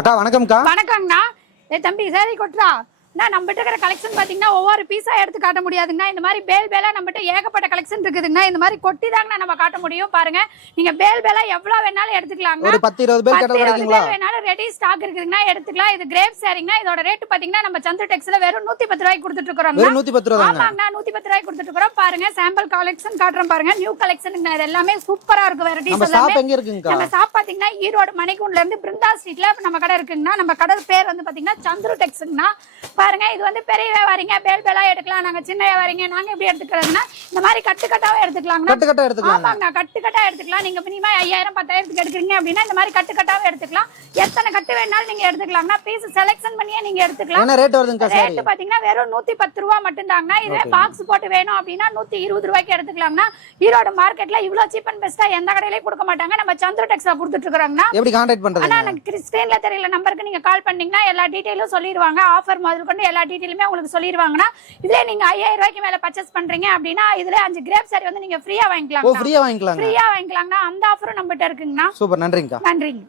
அக்கா வணக்கம்க்கா. வணக்கங்கண்ணா. தம்பி சரி கொட்டுறா. நம்மகிட்ட இருக்கிற கலெக்ஷன் பாத்தீங்கன்னா ஒவ்வொரு பீஸா எடுத்து காட்ட முடியாதுங்கண்ணா. இந்த மாதிரி பேலா நம்மகிட்ட ஏகப்பட்ட கலெக்ஷன் இருக்குதுங்கண்ணா. இந்த மாதிரி கொட்டி தாங்கண்ணா நம்ம காட்ட முடியும். பாருங்க, நீங்க பேலா எவ்வளவு வேணாலும் எடுத்துக்கலாங்க. ஒரு 10-20 பேல் கேட்டா கிடைக்குங்களா? வேணாலும் ரெடி ஸ்டாக் இருக்குதுங்கண்ணா, எடுத்துக்கலாம். இது கிரேப் சாரிங்கண்ணா. இதோட ரேட் பாத்தீங்கன்னா நம்ம சந்திர டெக்ஸ்ல வெறும் 110 ரூபாய்க்கு கொடுத்துட்டு இருக்கோம். வெறும் 110 ரூபாய் தாங்க. ஆமாங்கண்ணா, 110 ரூபாய்க்கு கொடுத்துட்டு இருக்கோம். பாருங்க, சாம்பிள் கலெக்ஷன் காட்டுறோம் பாருங்க. நியூ கலெக்ஷன் இது எல்லாமே சூப்பரா இருக்கு. வெரைட்டிஸ் நம்ம ஷாப் எங்க இருக்குங்கக்கா? நம்ம ஷாப் பாத்தீங்கன்னா ஈரோடு மணிக்கூண்ட்ல இருந்து பிருந்தா ஸ்ட்ரீட்ல நம்ம கடை இருக்குங்கண்ணா. நம்ம கடை பேர் வந்து பாத்தீங்கன்னா சந்திர டெக்ஸ்ங்கண்ணா. பாருங்க, இது வந்து பெரிய வியாபாரிங்க பேலா எடுக்கலாம். நாங்க சின்ன வியாபாரிங்க. நாங்க எப்படி எடுத்துக்கிறதுனா இந்த மாதிரி கட்டுக்கட்டாவே எடுத்துக்கலாம். கட்டுக்கட்டா எடுத்துக்கலாம். ஆமாங்க, கட்டுக்கட்டா எடுத்துக்கலாம். நீங்க மினிமம் 5000-10000க்கு எடுக்கிறீங்க அப்படின்னா இந்த மாதிரி கட்டுக்கட்டாவே எடுத்துக்கலாம். எத்தனை கட்டு வேணாலும் நீங்க எடுத்துக்கலாம்னா பீஸ் செலக்ஷன் பண்ணியே நீங்க எடுத்துக்கலாம். என்ன ரேட் வருதுங்க சார்? ரேட் பாத்தீங்கன்னா வெறும் 110 ரூபாய் மட்டும் தாங்கண்ணா. இதே பாக்ஸ் போட்டு வேணும் அப்படின்னா 120 ரூபாய்க்கு எடுத்துக்கலாம்னா. ஈரோடு மார்க்கெட்ல இவ்வளவு சீப் அண்ட் பெஸ்டா எந்த கடையிலயும் கொடுக்க மாட்டாங்க. நம்ம சந்திர டெக்ஸ்ல கொடுத்துட்டு இருக்காங்கண்ணா. எப்படி கான்டாக்ட் பண்றது? ஆனா எனக்கு ஸ்கிரீன்ல தெரியல நம்பருக்கு நீங்க கால் பண்ணீங்கன்னா எல்லா டீடைலும் சொல்லிடுவாங்க. ஆஃபர் முதல் கொண்டு எல்லா டீடைலுமே உங்களுக்கு சொல்லிடுவாங்கன்னா. இதே நீங்க 5000 ரூபாய்க்கு மேல பர்ச்சேஸ் பண்றீங்க அப்படின்னா இதுல 5 கிரேப் சாரி வந்து நீங்க ஃப்ரீயா வாங்கிக்கலாம். ஃப்ரீயா வாங்கிக்கலாம். ஃப்ரீயா வாங்கிக்கலாம்னா அந்த ஆஃபரும் நம்மகிட்ட இருக்குங்கண்ணா. சூப்பர், நன்றிங்கக்கா. நன்றிங்க.